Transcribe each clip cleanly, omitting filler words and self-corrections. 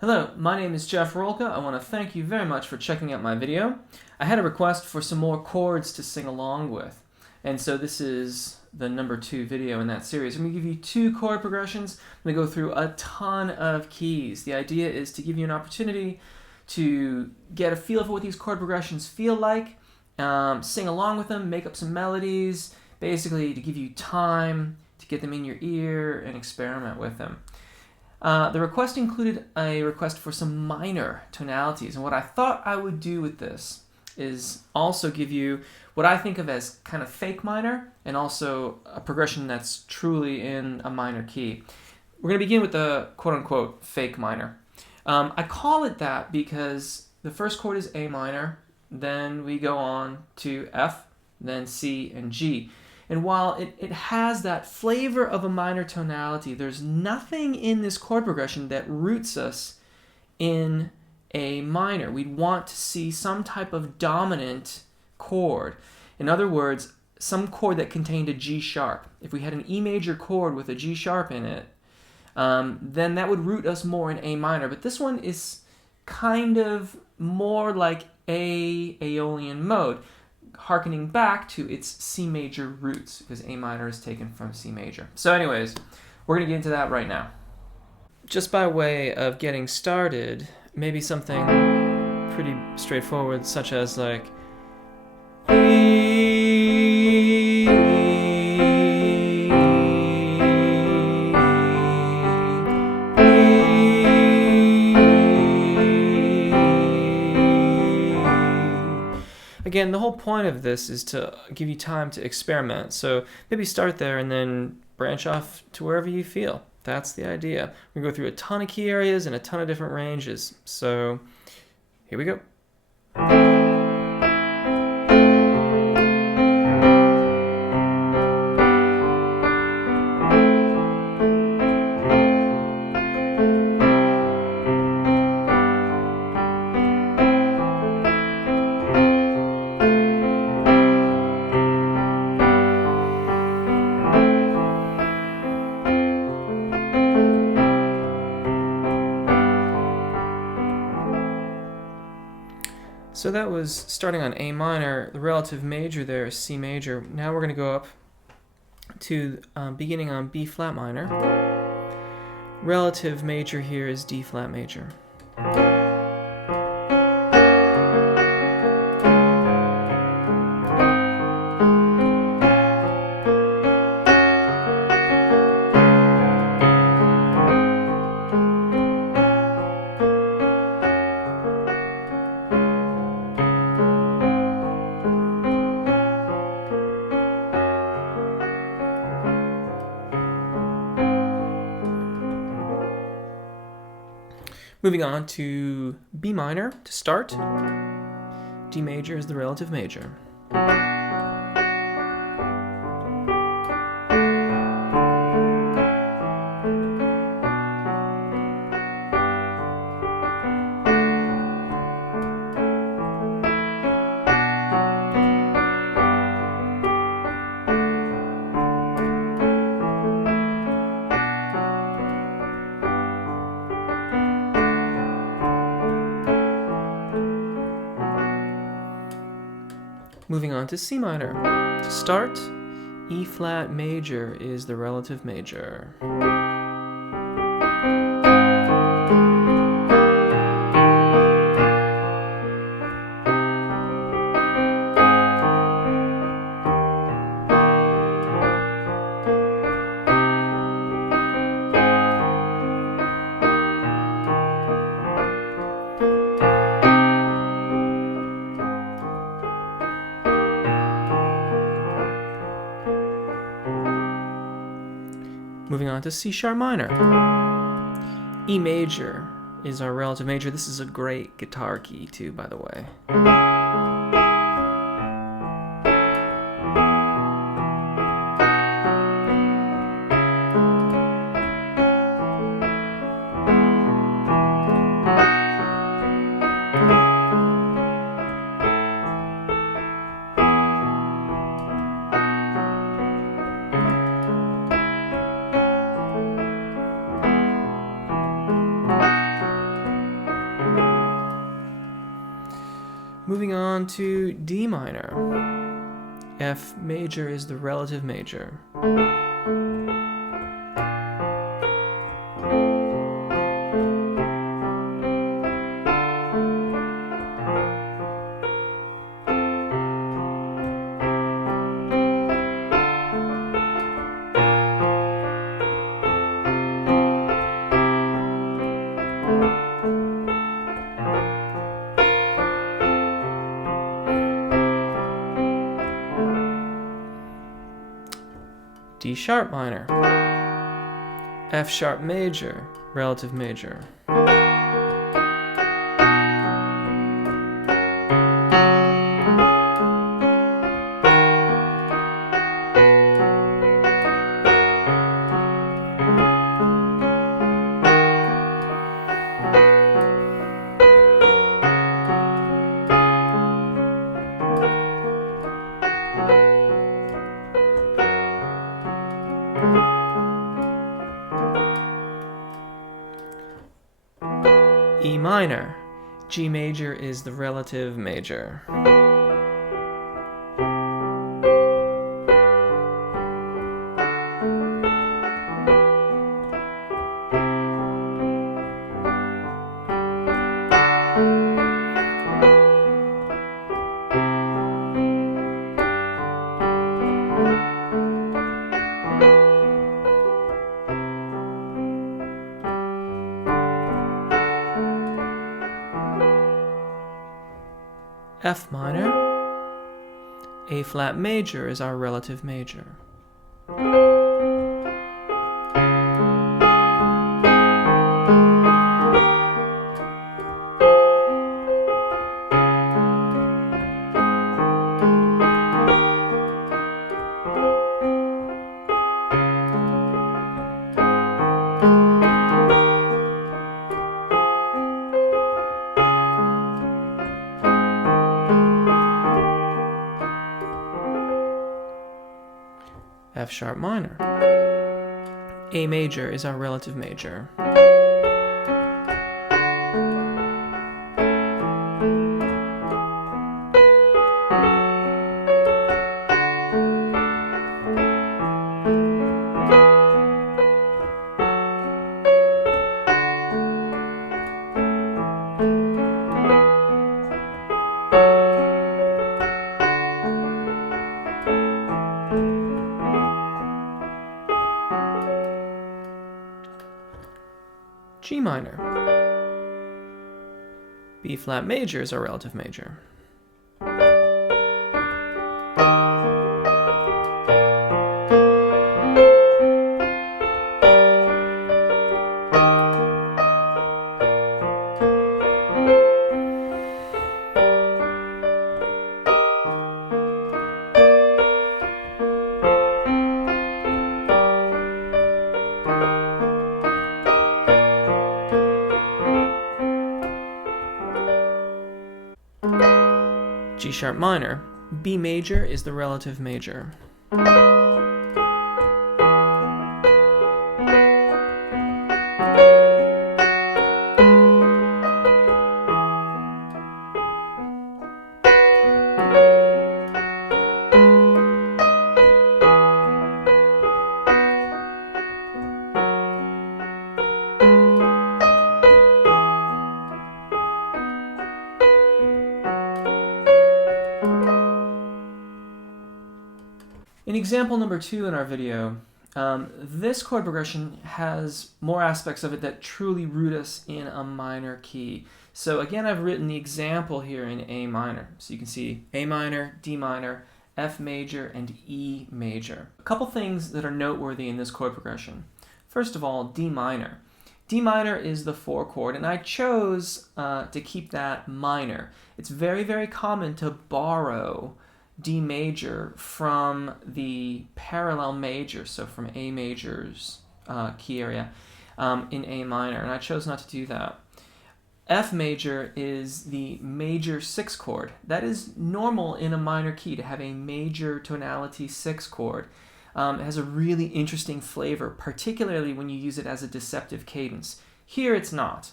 Hello, my name is Jeff Rolka. I want to thank you very much for checking out my video. I had a request for some more chords to sing along with, and so this is the number 2 video in that series. I'm going to give you 2 chord progressions. I'm going to go through a ton of keys. The idea is to give you an opportunity to get a feel for what these chord progressions feel like, sing along with them, make up some melodies, basically to give you time to get them in your ear and experiment with them. The request included a request for some minor tonalities, and what I thought I would do with this is also give you what I think of as kind of fake minor, and also a progression that's truly in a minor key. We're going to begin with the quote-unquote fake minor. I call it that because the first chord is A minor, then we go on to F, then C and G. And while it has that flavor of a minor tonality, there's nothing in this chord progression that roots us in A minor. We'd want to see some type of dominant chord. In other words, some chord that contained a G sharp. If we had an E major chord with a G sharp in it, then that would root us more in A minor. But this one is kind of more like Aeolian mode, harkening back to its C major roots, because A minor is taken from C major. So anyways, we're going to get into that right now. Just by way of getting started, maybe something pretty straightforward, such as like Again, the whole point of this is to give you time to experiment. So maybe start there and then branch off to wherever you feel. That's the idea. We're going to go through a ton of key areas and a ton of different ranges. So here we go. So that was starting on A minor. The relative major there is C major. Now we're going to go up to beginning on B flat minor. Relative major here is D flat major. Moving on to B minor to start. D major is the relative major. Moving on to C minor. To start, E flat major is the relative major. Moving on to C sharp minor. E major is our relative major. This is a great guitar key too, by the way. Moving on to D minor. F major is the relative major. D sharp minor, F sharp major, relative major. E minor, G major is the relative major. F minor, A flat major is our relative major. F sharp minor. A major is our relative major. G minor. B flat major is our relative major. G sharp minor, B major is the relative major. In example number 2 in our video, this chord progression has more aspects of it that truly root us in a minor key. So again, I've written the example here in A minor. So you can see A minor, D minor, F major, and E major. A couple things that are noteworthy in this chord progression. First of all, D minor. D minor is the 4 chord, and I chose to keep that minor. It's very, very common to borrow D major from the parallel major, so from A major's key area in A minor, and I chose not to do that. F major is the major 6 chord. That is normal in a minor key to have a major tonality 6 chord. It has a really interesting flavor, particularly when you use it as a deceptive cadence. Here it's not.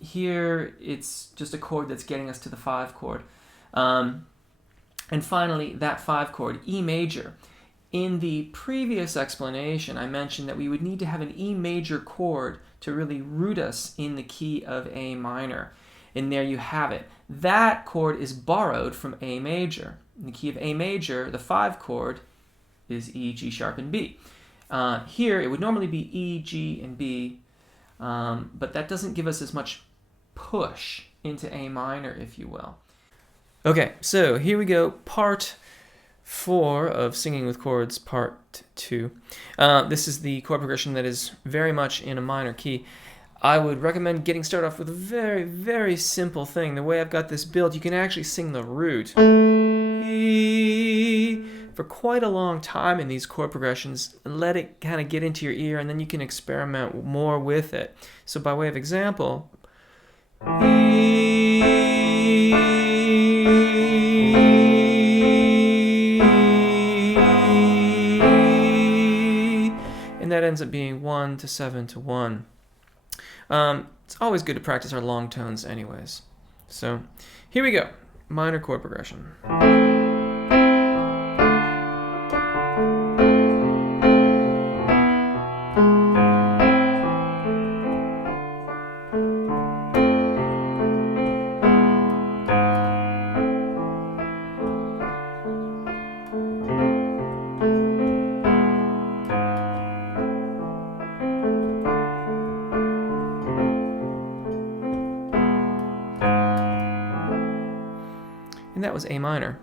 Here it's just a chord that's getting us to the 5 chord. And finally, that 5 chord, E major. In the previous explanation, I mentioned that we would need to have an E major chord to really root us in the key of A minor. And there you have it. That chord is borrowed from A major. In the key of A major, the 5 chord is E, G sharp, and B. Here, it would normally be E, G, and B, but that doesn't give us as much push into A minor, if you will. Okay, so here we go, part 4 of Singing with Chords, part 2. This is the chord progression that is very much in a minor key. I would recommend getting started off with a very, very simple thing. The way I've got this built, you can actually sing the root E for quite a long time in these chord progressions, and let it kind of get into your ear, and then you can experiment more with it. So by way of example, E, and that ends up being 1 to 7 to 1. It's always good to practice our long tones anyways. So here we go, minor chord progression. And that was A minor.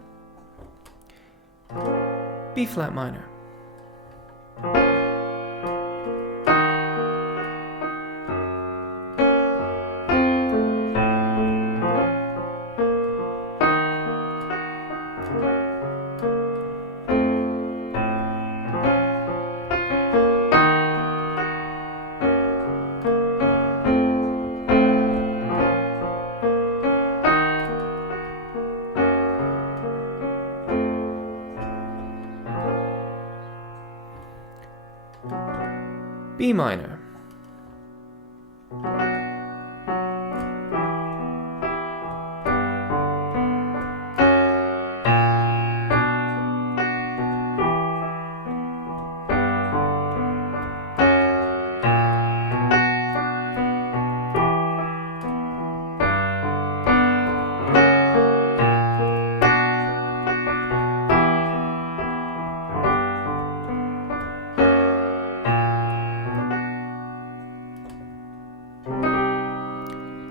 B flat minor. B minor.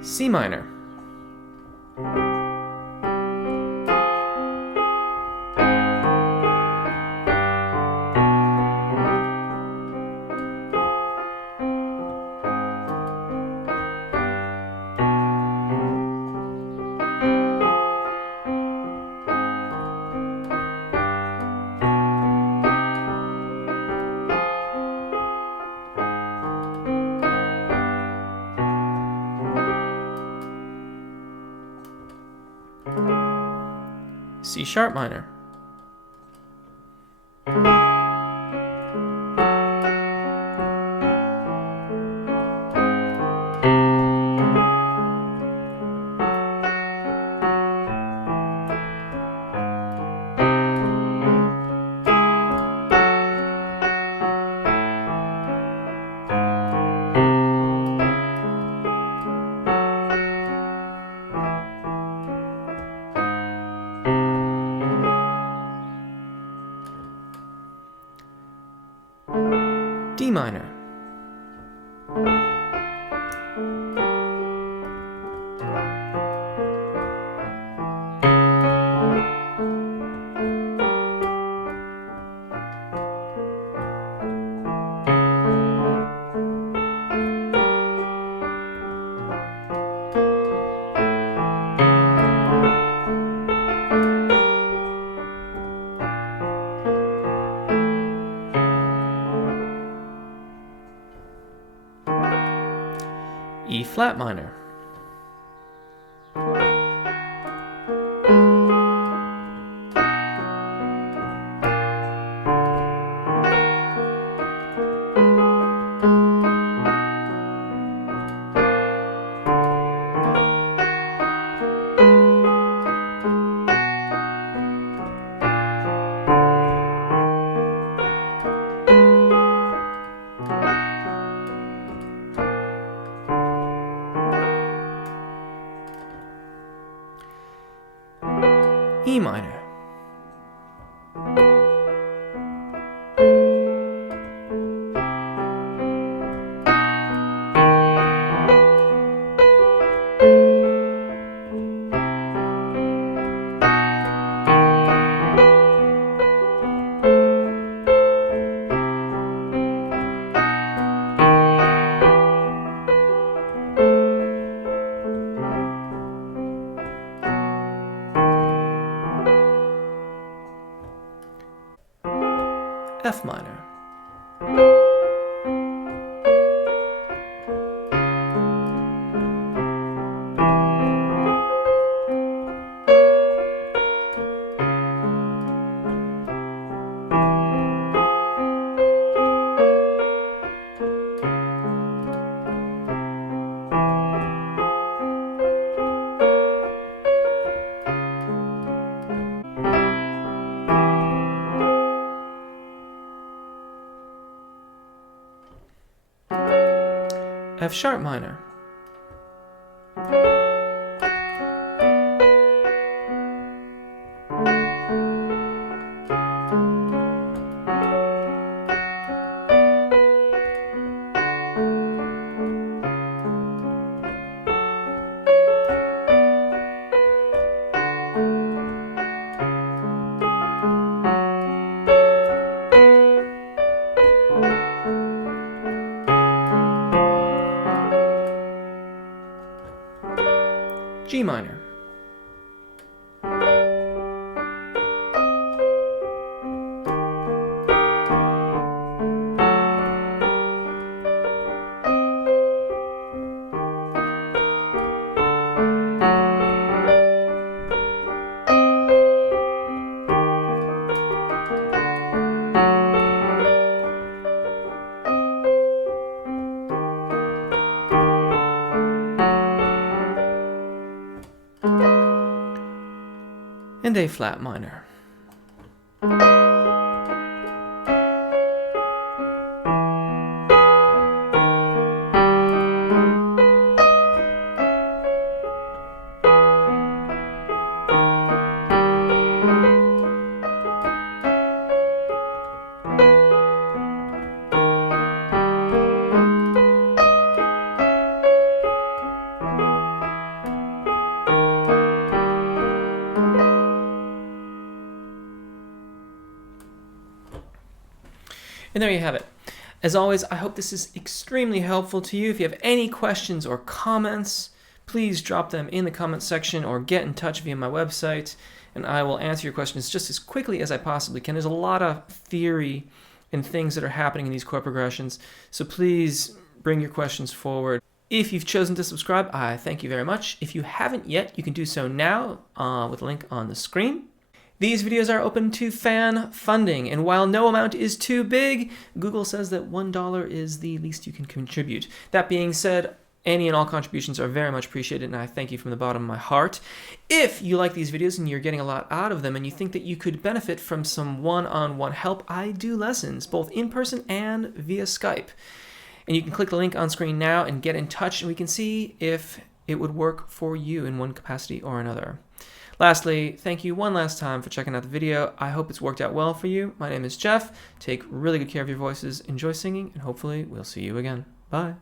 C minor. C sharp minor. D minor. E flat minor. E minor, F minor, F sharp minor, G minor, and A flat minor. And there you have it. As always, I hope this is extremely helpful to you. If you have any questions or comments, please drop them in the comments section or get in touch via my website, and I will answer your questions just as quickly as I possibly can. There's a lot of theory and things that are happening in these chord progressions, so please bring your questions forward. If you've chosen to subscribe, I thank you very much. If you haven't yet, you can do so now with a link on the screen. These videos are open to fan funding, and while no amount is too big, Google says that $1 is the least you can contribute. That being said, any and all contributions are very much appreciated, and I thank you from the bottom of my heart. If you like these videos and you're getting a lot out of them and you think that you could benefit from some one-on-one help, I do lessons, both in person and via Skype. And you can click the link on screen now and get in touch, and we can see if it would work for you in one capacity or another. Lastly, thank you one last time for checking out the video. I hope it's worked out well for you. My name is Jeff. Take really good care of your voices, enjoy singing, and hopefully we'll see you again. Bye.